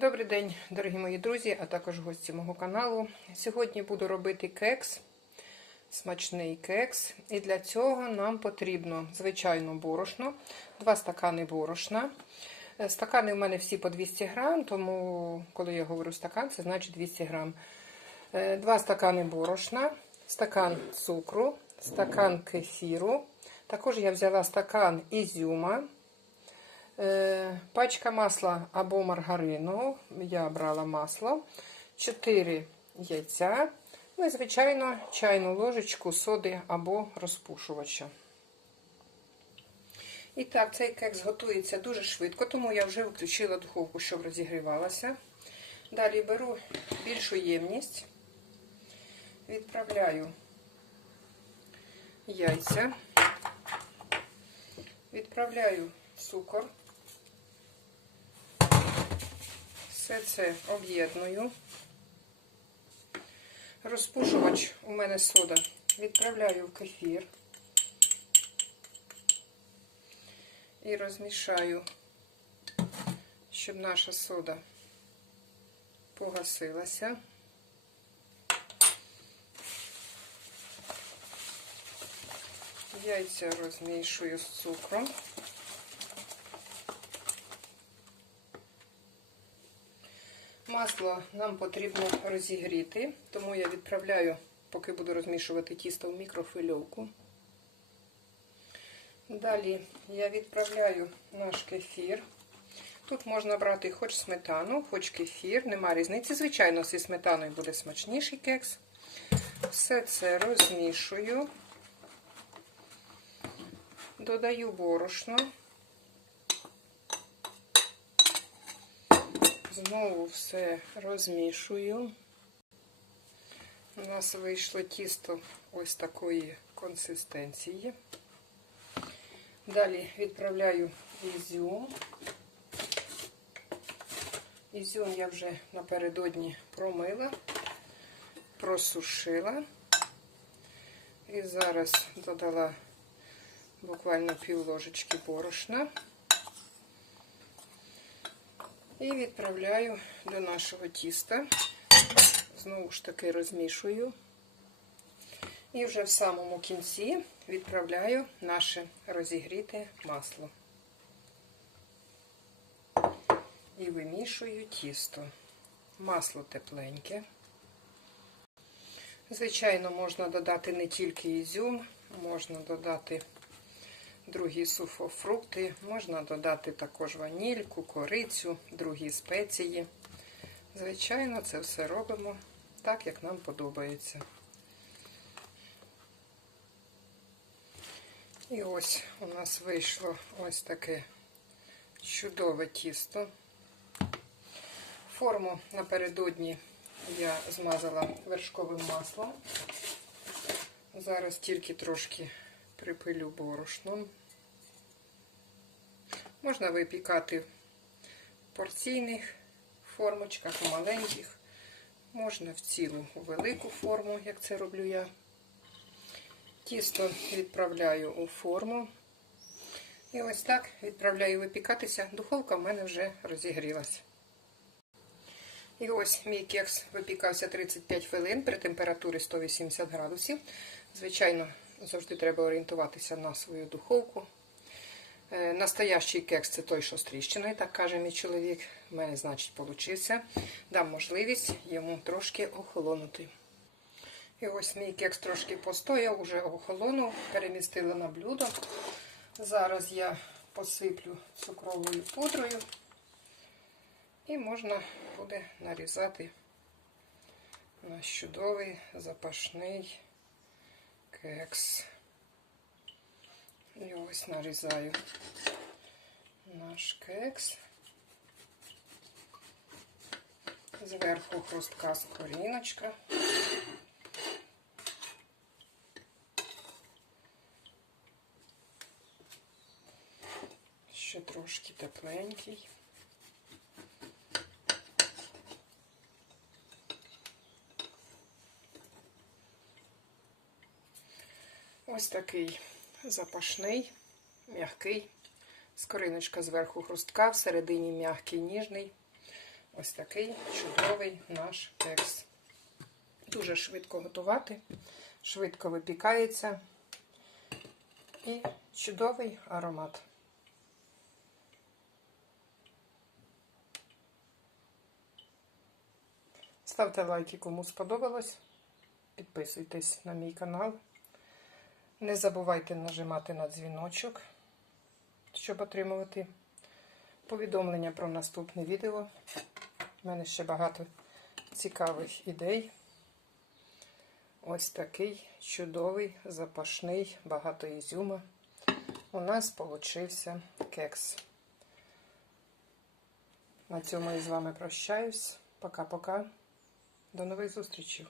Добрий день, дорогі мої друзі, а також гості мого каналу. Сьогодні буду робити кекс, смачний кекс. І для цього нам потрібно, звичайно, борошно, 2 стакани борошна. Е, Стакани в мене всі по 200 грам, тому коли я говорю стакан, це значить 200 грам. 2 стакани борошна, стакан цукру, стакан кефіру. Також я взяла стакан ізюма. Е, Пачка масла або маргарину, я брала масло, 4 яйця, ну і, звичайно, чайну ложечку соди або розпушувача. І так, цей кекс готується дуже швидко, тому я вже включила духовку, щоб розігрівалася. Далі беру більшу ємність, відправляю яйця, відправляю цукор. Все це об'єдную. Розпушувач у мене сода. Відправляю в кефір і розмішаю, щоб наша сода погасилася. Яйця розмішую з цукром. Масло нам потрібно розігріти, тому я відправляю, поки буду розмішувати тісто в мікрохвильовку. Далі я відправляю наш кефір. Тут можна брати хоч сметану, хоч кефір, нема різниці. Звичайно, зі сметаною буде смачніший кекс. Все це розмішую, додаю борошно. Знову все розмішую. У нас вийшло тісто ось такої консистенції. Далі відправляю ізюм. Ізюм я вже напередодні промила, просушила. І зараз додала буквально пів ложечки борошна. І відправляю до нашого тіста. Знову ж таки розмішую. І вже в самому кінці відправляю наше розігріте масло. І вимішую тісто. Масло тепленьке. Звичайно, можна додати не тільки ізюм, можна додати другі суфофрукти, можна додати також ванільку, корицю, другі спеції. Звичайно, це все робимо так, як нам подобається. І ось у нас вийшло ось таке чудове тісто. Форму напередодні я змазала вершковим маслом. Зараз тільки трошки припилю борошном. Можна випікати в порційних формочках, у маленьких, можна в цілу велику форму, як це роблю я. Тісто відправляю у форму. І ось так відправляю випікатися. Духовка в мене вже розігрілася. І ось мій кекс випікався 35 хвилин при температурі 180 градусів. Звичайно, завжди треба орієнтуватися на свою духовку. Е, Настоящий кекс це той, що з тріщиною, так каже мій чоловік. У мене, значить, получився. Дам можливість йому трошки охолонути. І ось мій кекс трошки постояв, уже охолонув, перемістила на блюдо. Зараз я посиплю цукровою пудрою. І можна буде нарізати наш чудовий запашний кекс. І ось нарізаю наш кекс. Зверху хрустка скоріночка. Ще трошки тепленький. Ось такий запашний, м'який. Скориночка зверху хрустка, всередині м'який, ніжний. Ось такий чудовий наш кекс. Дуже швидко готувати, швидко випікається і чудовий аромат. Ставте лайки, кому сподобалось. Підписуйтесь на мій канал. Не забувайте нажимати на дзвіночок, щоб отримувати повідомлення про наступне відео. У мене ще багато цікавих ідей. Ось такий чудовий, запашний, багато ізюма. У нас получився кекс. На цьому я з вами прощаюсь. Пока-пока. До нових зустрічей.